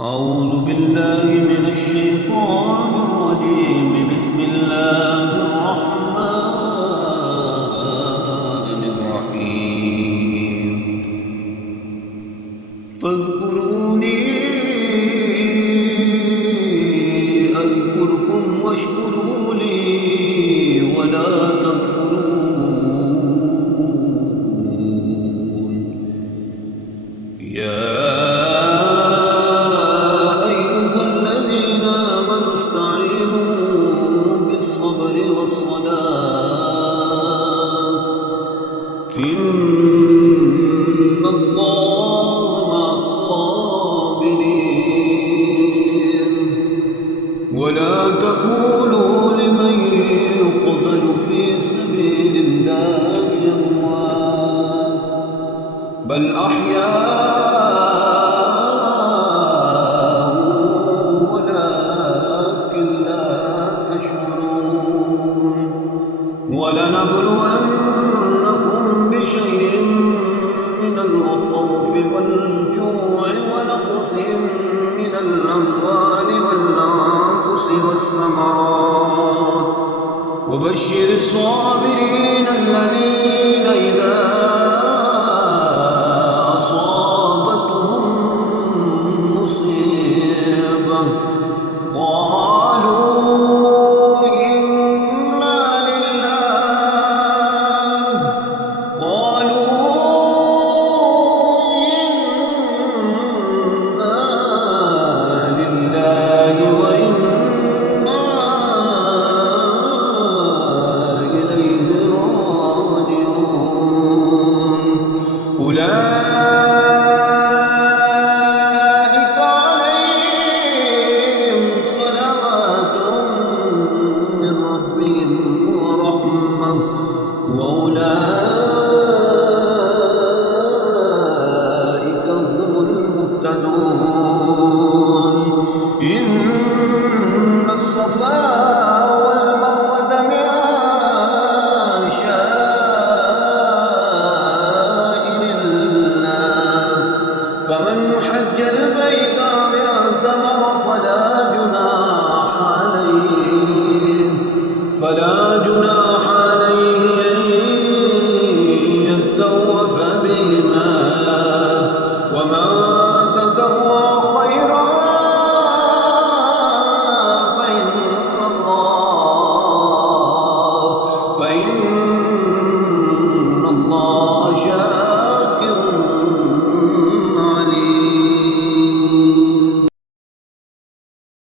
أعوذ بالله من الشيطان الرجيم. بسم الله الرحمن الرحيم. فاذكروني أذكركم واشكروا لي ولا تكفرون. يا إن الله مع الصابرين. ولا تقولوا لمن يقتل في سبيل الله أموات بل أحياء ولكن لا تشعرون. ولنبلونكم بشيء من الخوف والجوع ونقص من الأموال والأنفس والثمرات وبشر الصابرين الذين إذا أصابتهم مصيبة أولئك عليهم صلوات من ربهم ورحمة وأولئك هم المهتدون. إن الصفا والمروة من فمن حج البيت أو اعتمر فلا جناح عليه